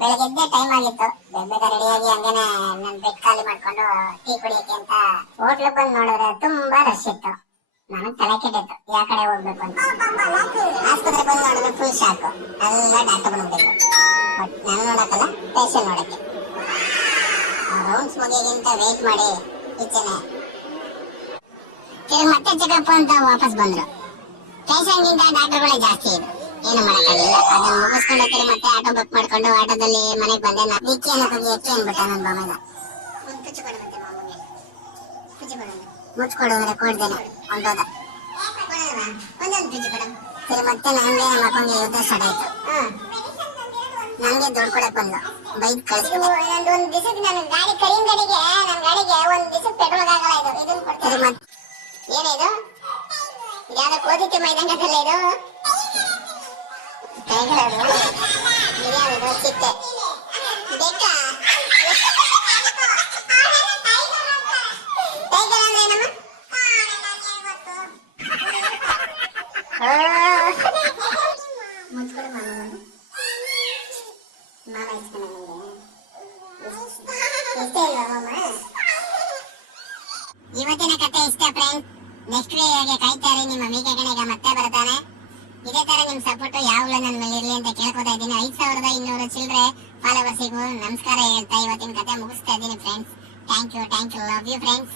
ಬೆಳಗ್ಗೆ ಟೈಮ್ ಆಗಿತ್ತು. ಬೇಗ ರೆಡಿಯಾಗಿ ಹಂಗೇನೆ ನನ್ ಬೆಡ್ ಖಾಲಿ ಮಾಡ್ಕೊಂಡು ಟೀ ಕುಡಿಯಕ್ಕೆ ಅಂತ ಹೋಟ್ಲಿಗೆ ಬಂದು ನೋಡಿದ್ರೆ ತುಂಬಾ ರಶ್ ಇತ್ತು. ನನಗ್ ತಲೆ ಕೆಟ್ಟಿತ್ತು ಯಾವ ಕಡೆ ಹೋಗ್ಬೇಕು ಅಂತ. ಆಸ್ಪತ್ರೆ ಬಂದು ನೋಡಿದ್ರೆ ಫುಲ್ ಶಾಕ್. ಎಲ್ಲ ಡಾಕ್ಟರ್ ಬಂದ್ಬಿಟ್ಟಿದ್ರು. ಬಟ್ ನಾನು ನೋಡಕ್ಕಲ್ಲ, ಪೇಷಂಟ್ ನೋಡಕ್ಕೆ. ರೌಂಡ್ಸ್ ಮುಗಿಗಿಂತ ವೇಟ್ ಮಾಡಿ ಈಚೆನೆ ತಿರುಗಿ ಮತ್ತೆ ಚೆಕಪ್ ಅಂತ ವಾಪಸ್ ಬಂದ್ರು. ಪೇಷಂಟ್ ಗಿಂತ ಡಾಕ್ಟರ್ಗಳೇ ಜಾಸ್ತಿ ಇದ್ರು. ಏನು ಮಾಡಕ್ಕಾಗಿಲ್ಲ. ಅದನ್ನ ಮುಗಿಸ್ಕೊಂಡು ತಿರುಗಿ ಮತ್ತೆ ಆಟೋ ಬುಕ್ ಮಾಡ್ಕೊಂಡು ಆಟೋದಲ್ಲಿ ಮನೆಗೆ ಬಂದೆ. ವಿಕ್ಕಿ ಅನ್ನೋಕೆ ಎಕ್ಕಿ ಅನ್ಬಿಟ್ಟ ನನ್ನ ಬಾಮಗ. ಮುಚ್ಚಿಕೊಡು ಮತ್ತೆ ಮಾಮೂಲಿ ಮುಚ್ಕೊಡೋದ್ರೆ ಕೊಡ್ದೇನೆ ಹೊಂಟೋದ. ಒಂದೊಂದು ಪಿಚ್ಚು ಕೊಡ. ತಿರುಗಿ ಮತ್ತೆ ನಂಗೆ ನಮ್ಮ ಅಪ್ಪಂಗೆ ಯುದ್ಧ ಸ್ಟಾರ್ಟ್ ಆಯ್ತು. ನಂಗೆ ದುಡ್ಡು ಕೊಡಕ್ ಬಂದು ಬೈಕ್ ಕಳಿಸ್ಬಿಟ್ಟು ಒಂದ್ ದಿವಸಕ್ಕೆ ನನ್ನ ಗಾಡಿ ಕರೀಂ ಗಾಡಿಗೆ ನನ್ನ ಗಾಡಿಗೆ ಒಂದ್ ದಿವಸಕ್ಕೆ ಪೆಟ್ರೋಲ್ ಆಗಲ್ಲ. ಇದನ್ನ ಕೊಡ್ತಾರೆ. ಮತ್ತೆ ಏನಿದು ಯಾವ್ದೋ ಕೋದಿಕ್ಕೆ ಮೈದಾನದಲ್ಲ ಇದು ಇದ್ಯಾವುದು ಚಿಟ್ಟೆ ಬೇಕಾ? ಟೈಗರ್ ಅಂದ್ರೆ ಏನಮ್ಮ? ಮುಚ್ಕೊಡು ಮಾಮ. ಮಾಮ ಇಸ್ಕೊಂಡ ಇಷ್ಟೇ ಇಲ್ವಾ ಮಾಮ? ಇವತ್ತಿನ ಕತೆ ಇಷ್ಟ ಫ್ರೆಂಡ್ಸ್. ನೆಕ್ಸ್ಟ್ ವಿಡಿಯೋಗೆ ಕಾಯ್ತಾ ಇರಿ. ನಿಮ್ಮ ಮೀಕೆ ಕಣೆಗ ಮತ್ತೆ ಬರ್ತಾನೆ. ಇದೇ ತರ ನಿಮ್ ಸಪೋರ್ಟ್ ಯಾವಾಗಲೂ ನನ್ನ ಮೇಲೆ ಇರ್ಲಿ ಅಂತ ಕೇಳ್ಕೊತಾ ಇದ್ದೀನಿ. 5200 ಚಿಲ್ಲರೆ ಫಾಲೋವರ್ಸಿಗೂ ನಮಸ್ಕಾರ ಹೇಳ್ತಾ ಇವತ್ತಿನ ಕತೆ ಮುಗಿಸ್ತಾ ಇದ್ದೀನಿ friends. Thank you love you friends.